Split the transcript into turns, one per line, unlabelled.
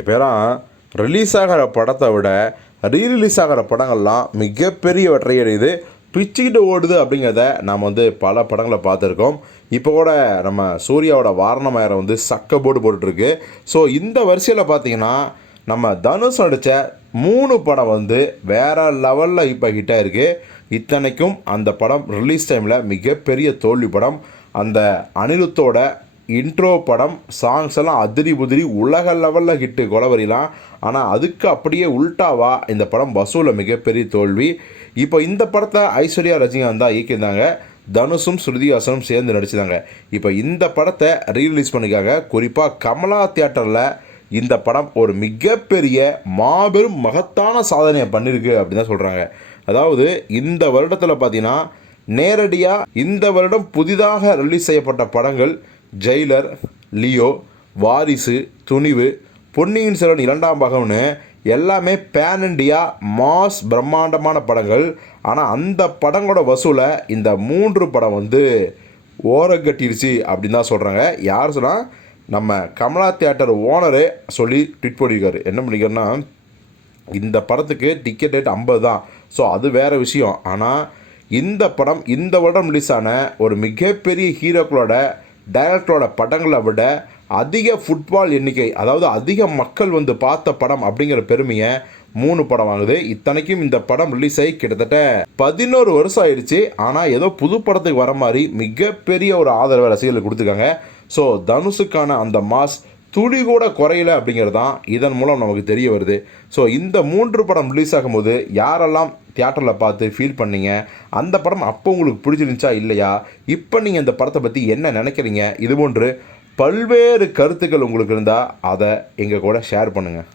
இப்போ எல்லாம் ரிலீஸ் ஆகிற படத்தை விட ரீ ரிலீஸ் ஆகிற படங்கள்லாம் மிகப்பெரிய வெற்றியடையுது பிச்சுக்கிட்டு ஓடுது அப்படிங்கிறத நாம் வந்து பல படங்களை பார்த்துருக்கோம். இப்போ கூட நம்ம சூர்யாவோட வாரணமாயிரம் வந்து சக்க போர்டு போட்டுட்ருக்கு. ஸோ இந்த வரிசையில் பார்த்தீங்கன்னா நம்ம தனுஷ் நடித்த மூணு படம் வந்து வேறு லெவலில் இப்போ ஹிட்டாக இருக்குது இத்தனைக்கும் அந்த படம் ரிலீஸ் டைமில் மிகப்பெரிய தோல்வி படம். அந்த அனிருத்தோட இன்ட்ரோ படம் சாங்ஸ் எல்லாம் அதிரி புதிரி உலக லெவலில் ஹிட்டு கொலவரிலாம் ஆனால் அதுக்கு அப்படியே உல்டாவா இந்த படம் வசூலில் மிகப்பெரிய தோல்வி. இப்போ இந்த படத்தை ஐஸ்வர்யா ரஜினிகாந்த் தான் இயக்கியிருந்தாங்க. தனுஷும் ஸ்ருதிஹாசனும் சேர்ந்து நடிச்சிருந்தாங்க. இப்போ இந்த படத்தை ரீரிலீஸ் பண்ணிக்காங்க குறிப்பாக கமலா தியேட்டரில் இந்த படம் ஒரு மிகப்பெரிய மாபெரும் மகத்தான சாதனையை பண்ணியிருக்கு அப்படின்னு தான் சொல்கிறாங்க அதாவது இந்த வருடத்தில் பார்த்தீங்கன்னா நேரடியாக இந்த வருடம் புதிதாக ரிலீஸ் செய்யப்பட்ட படங்கள் ஜெயிலர் லியோ வாரிசு துணிவு பொன்னியின் செல்வன் இரண்டாம் பாகம்னு எல்லாமே பேன் இண்டியா மாஸ் பிரம்மாண்டமான படங்கள். ஆனால் அந்த படங்களோட வசூலை இந்த மூன்று படம் வந்து ஓரங்கட்டிருச்சு அப்படின்னு தான் சொல்கிறாங்க யார் சொன்னால் நம்ம கமலா தியேட்டர் ஓனரு சொல்லி ட்விட் பண்ணியிருக்காரு என்ன பண்ணிக்கிறேன்னா இந்த படத்துக்கு டிக்கெட் ரேட் ஐம்பது தான். ஸோ அது வேறு விஷயம். ஆனால் இந்த படம் இந்த வருடம் ரிலீஸ் ஆன ஒரு மிகப்பெரிய ஹீரோக்களோட டைரக்டரோட படங்களை விட அதிக ஃபுட்பால் எண்ணிக்கை அதாவது அதிக மக்கள் வந்து பார்த்த படம் அப்படிங்கிற பெருமையை மூணு படம் வாங்குது. இத்தனைக்கும் இந்த படம் ரிலீஸ் ஆகி கிட்டத்தட்ட பதினோரு வருஷம் ஆயிடுச்சு. ஆனால் ஏதோ புது படத்துக்கு வர மாதிரி மிகப்பெரிய ஒரு ஆதரவை ரசிகர்களுக்கு கொடுத்துருக்காங்க. ஸோ தனுஷுக்கான அந்த மாஸ் துளி கூட குறையல அப்படிங்கிறது தான் இதன் மூலம் நமக்கு தெரிய வருது. ஸோ இந்த மூன்று படம் ரிலீஸ் ஆகும்போது யாரெல்லாம் தியேட்டரில் பார்த்து ஃபீல் பண்ணீங்க? அந்த படம் அப்போ உங்களுக்கு பிடிச்சிருந்துச்சா? இல்லையா? இப்போ நீங்கள் இந்த படத்தை பற்றி என்ன நினைக்கிறீங்க? இது போன்று பல்வேறு கருத்துக்கள் உங்களுக்கு இருந்தால் அதை எங்கள் கூட ஷேர் பண்ணுங்கள்